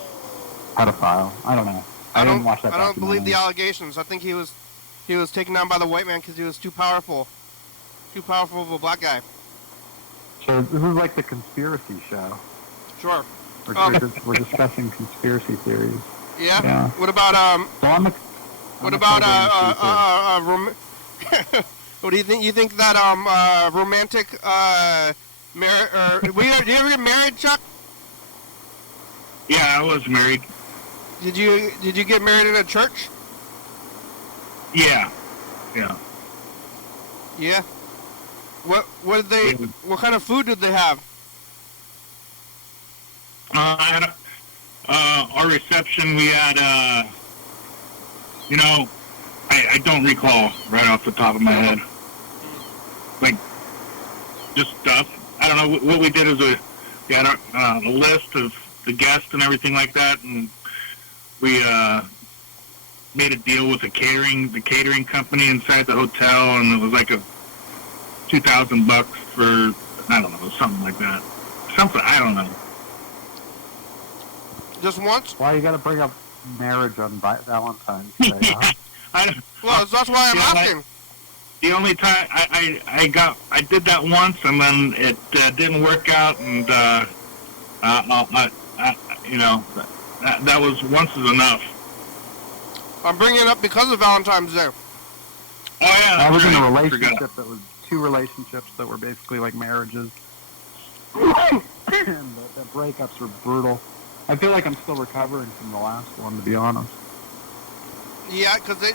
pedophile. I don't know. I didn't watch that. I don't believe the allegations. I think he was taken down by the white man because he was too powerful of a black guy. So this is like the conspiracy show. Sure. We're discussing conspiracy theories. Yeah. What about what do you think? You think that romantic do you ever get married, Chuck? Yeah, I was married. Did you get married in a church? Yeah. Yeah. Yeah. What kind of food did they have? At our reception we had I don't recall right off the top of my head. Like, just stuff. I don't know. What we did is we had a list of the guests and everything like that, and we made a deal with the catering company inside the hotel, and it was like $2,000 for, I don't know, something like that. Something, I don't know. Just once? Why you got to bring up marriage on Valentine's Day? Huh? Well, that's why I'm asking. The only time I did that once, and then it didn't work out, and you know, that was once is enough. I'm bringing it up because of Valentine's Day. Oh yeah, I was in a relationship that was 2 relationships that were basically like marriages, and the breakups were brutal. I feel like I'm still recovering from the last one, to be honest. Yeah, because they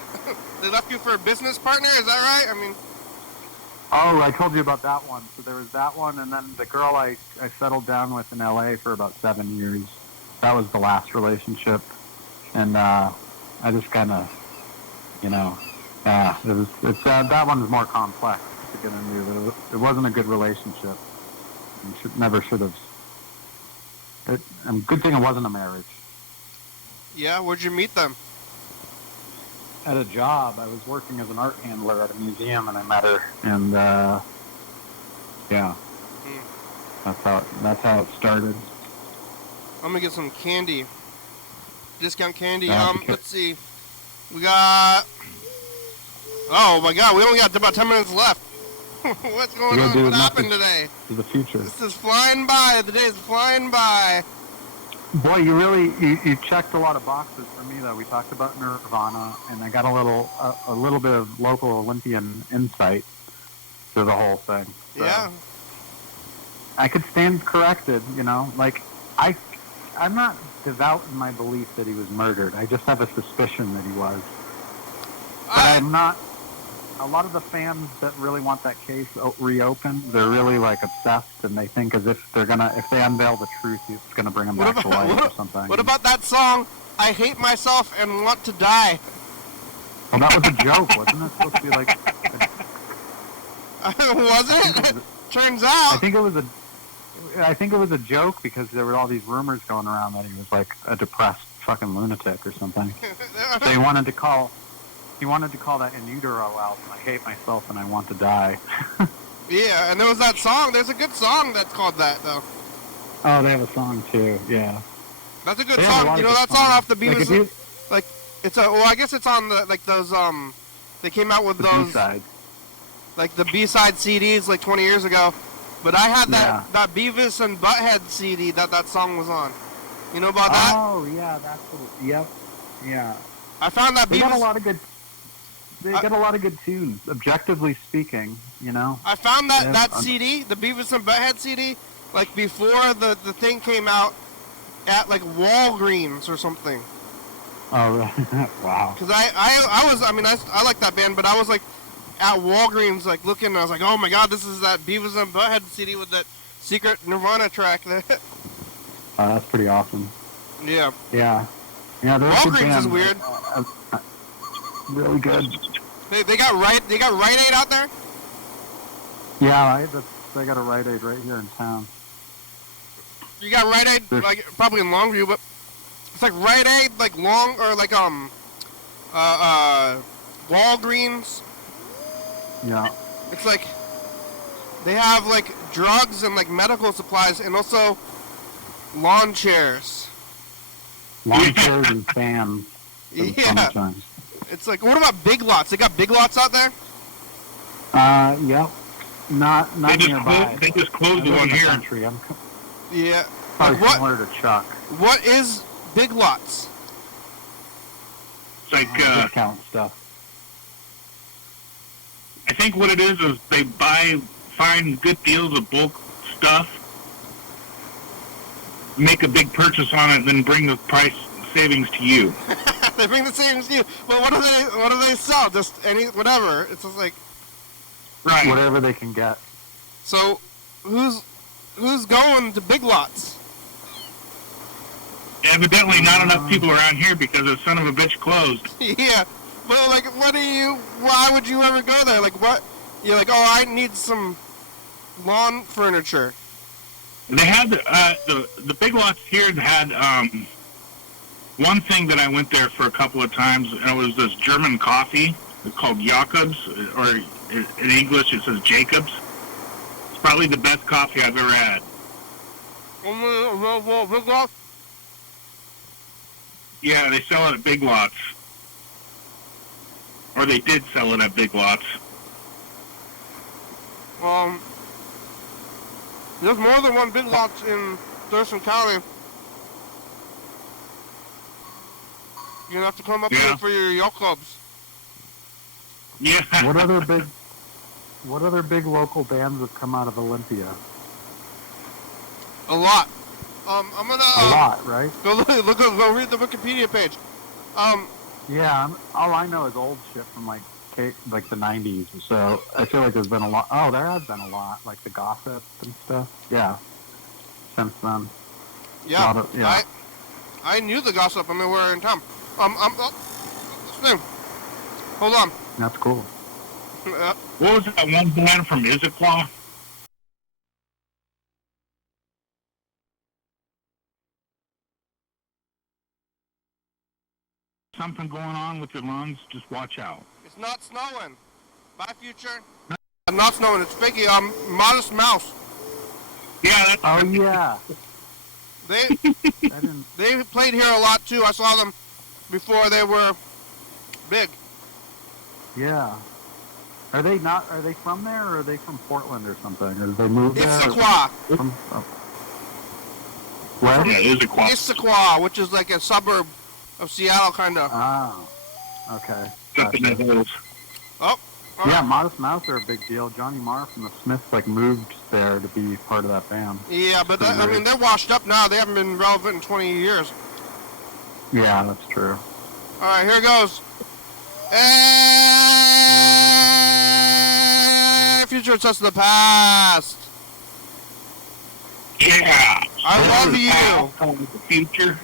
left you for a business partner, is that right? I mean... Oh, I told you about that one. So there was that one, and then the girl I settled down with in L.A. for about 7 years. That was the last relationship. And I just kind of, you know, that one's more complex to get into. It wasn't a good relationship. Never should have. Good thing it wasn't a marriage. Yeah, where'd you meet them? At a job. I was working as an art handler at a museum, and I met her. And yeah, that's how it started. I'm gonna get some candy. Discount candy. Yeah, Let's see. We got. Oh my God, we only got about 10 minutes left. What's going on? What happened today? To the future. This is flying by. The day's flying by. Boy, you checked a lot of boxes for me, though. We talked about Nirvana, and I got a little bit of local Olympian insight to the whole thing. So Yeah. I could stand corrected, you know. Like, I'm not devout in my belief that he was murdered. I just have a suspicion that he was. But I'm not. A lot of the fans that really want that case reopened, they're really like obsessed, and they think as if if they unveil the truth, it's gonna bring them back to life or something. What about that song, "I Hate Myself and Want to Die"? Well, that was a joke, wasn't it? Supposed to be like. Was it? Turns out. I think it was a joke because there were all these rumors going around that he was like a depressed fucking lunatic or something. So he wanted to call that In Utero album, "I Hate Myself and I Want to Die." Yeah, and there was that song. There's a good song that's called that, though. Oh, they have a song, too, yeah. That's a good song. You know that song off the Beavis? I guess it's on the, like, those, they came out with those, B-side. like, the B-side CDs, like, 20 years ago. But I had that Beavis and Butthead CD that song was on. You know about that? Oh, yeah, that's what yep, yeah. I found that They Beavis... got a lot of good tunes, objectively speaking, you know. I found that CD, the Beavis and Butthead CD, like before the thing came out at like Walgreens or something. Oh, right. Wow. Because I like that band, but I was like at Walgreens like looking, and I was like, oh my God, this is that Beavis and Butthead CD with that secret Nirvana track. That's pretty awesome. Yeah. Yeah. Yeah. Walgreens is weird. Really good. They got Rite Aid out there? Yeah, they got a Rite Aid right here in town. You got Rite Aid, like probably in Longview, but it's like Rite Aid, like like Walgreens. Yeah. It's like they have like drugs and like medical supplies, and also lawn chairs. Lawn chairs and fans. Yeah. It's like, what about Big Lots? They got Big Lots out there? Yep. Not nearby. They just closed the one here. Country. Yeah. Probably similar to Chuck. What is Big Lots? It's like discount stuff. I think what it is they find good deals of bulk stuff, make a big purchase on it, then bring the price savings to you. They bring the savings to you, but what do they sell? Just whatever. It's just like right, whatever they can get. So, who's going to Big Lots? Evidently, not enough people around here because the son of a bitch closed. Yeah, but like, why would you ever go there? Like, what? You're like, oh, I need some lawn furniture. They had the Big Lots here had one thing that I went there for a couple of times, and it was this German coffee. It's called Jakobs, or in English it says Jacobs. probably the best coffee I've ever had. Big Lots? Yeah, they sell it at Big Lots. Or they did sell it at Big Lots. There's more than one Big Lots in Thurston County. You're gonna have to come up here for your yacht clubs. Yeah. What other big local bands have come out of Olympia? A lot. I'm gonna a lot, right? Go read the Wikipedia page. Yeah, all I know is old shit from like the 90s. So I feel like there's been a lot. Oh, there has been a lot, like the gossip and stuff. Yeah, since then. Yeah, yeah. I knew the gossip when they were in town. Spin. Hold on. That's cool. What was that one band from Issaquah? Something going on with your lungs, just watch out. It's not snowing. Bye, Future. Not snowing, it's Fakey. Modest Mouse. Yeah, that's... Oh, yeah. They played here a lot, too. I saw them before they were big. Yeah. Are they from there, or are they from Portland or something? Or did they move there? Issaquah. Where? Yeah, Issaquah. Issaquah, which is like a suburb of Seattle, kind of. Oh, okay. Gotcha. Oh. Yeah, Modest Mouse are a big deal. Johnny Marr from the Smiths moved there to be part of that band. Yeah, but they're washed up now. They haven't been relevant in 20 years. Yeah, that's true. All right, here goes. Future Touch of the Past. Yeah. I love you. The future.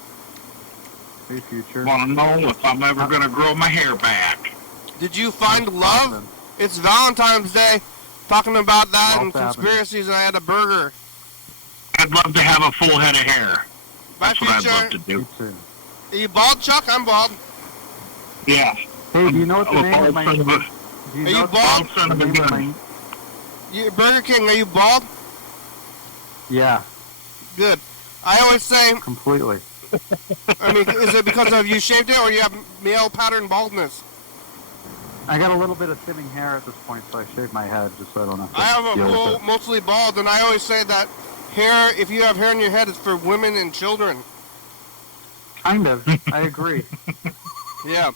Hey, Future. Want to know if I'm ever going to grow my hair back. Did you find love? It's Valentine's Day. Talking about that and conspiracies, and I had a burger. I'd love to have a full head of hair. Bye, That's what Future. I'd love to do. Are you bald, Chuck? I'm bald. Yeah. Hey, do you know what the name of my... Are you bald? Son of a gun. Burger King, are you bald? Yeah. Good. I always say... Completely. I mean, is it because of you shaved it, or you have male pattern baldness? I got a little bit of thinning hair at this point, so I shaved my head just so I don't have to I have a full, mostly bald, and I always say that hair, if you have hair in your head, it's for women and children. Kind of. I agree. Yeah.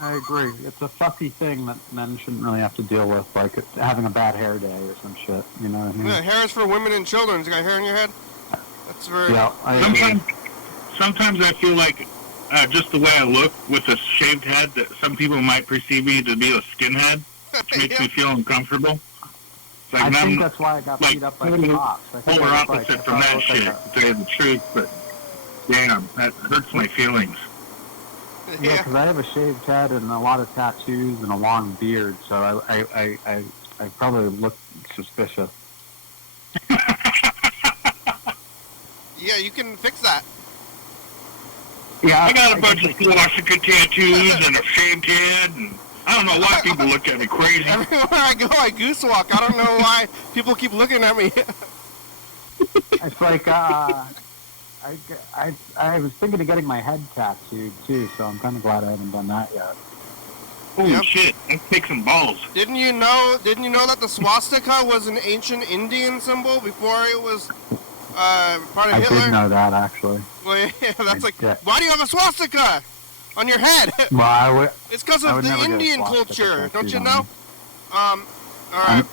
I agree. It's a fussy thing that men shouldn't really have to deal with, like having a bad hair day or some shit. You know what I mean? Yeah, hair is for women and children. You got hair in your head? That's very... Yeah, I agree. Sometimes I feel like just the way I look with a shaved head, that some people might perceive me to be a skinhead, which makes me feel uncomfortable. It's like I think that's why I got beat up by the cops. Polar opposite from that shit, to tell you the truth, but damn, that hurts my feelings. Yeah, because I have a shaved head and a lot of tattoos and a long beard, so I probably look suspicious. Yeah, you can fix that. Yeah, I got a bunch of swastika tattoos and a shaved head, and I don't know why people look at me crazy. Everywhere I go, I goose walk. I don't know why people keep looking at me. It's like, I was thinking of getting my head tattooed, too, so I'm kind of glad I haven't done that yet. Holy shit, let's take some balls. Didn't you know that the swastika was an ancient Indian symbol before it was part of Hitler? I did know that, actually. Well, yeah, that's why do you have a swastika on your head? Well, it's because of the Indian culture, don't you know? All right.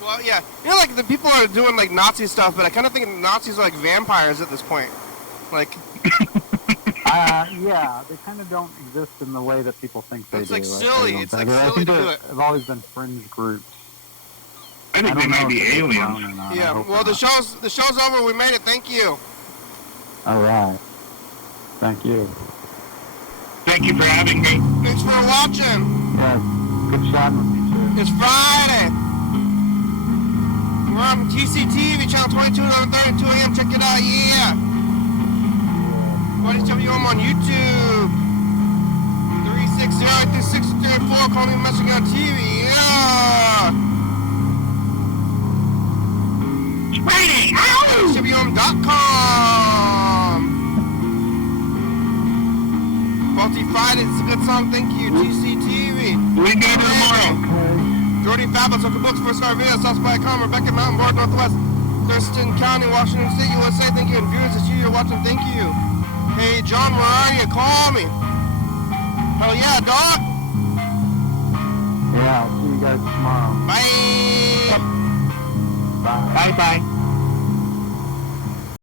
Well, yeah. You know, like, the people are doing, like, Nazi stuff, but I kind of think the Nazis are like vampires at this point. Like... yeah, they kind of don't exist in the way that people think they do. It's like silly. It's like silly to do it. They've always been fringe groups. I think they might be aliens. Yeah, well, the show's over. We made it. Thank you. All right. Thank you. Thank you for having me. Thanks for watching. Yeah, good chatting with you, too. It's Friday. We're on TCTV, channel 22, 11:30, 2 a.m. Check it out, yeah. YDHWM on YouTube. 360-836-34. Call me messaging on TV, yeah. YDHWM.com. Faulty Fridays is a good song, thank you. GCTV. We got it tomorrow. Jordy Fabulous, Open Books, First Star Video, South.com, Rebecca Mountain Board, Northwest, Thurston County, Washington State, USA, thank you. And viewers that you're watching, thank you. Hey, John, where are you? Call me. Hell yeah, dog. Yeah, I'll see you guys tomorrow. Bye. Bye. Bye-bye.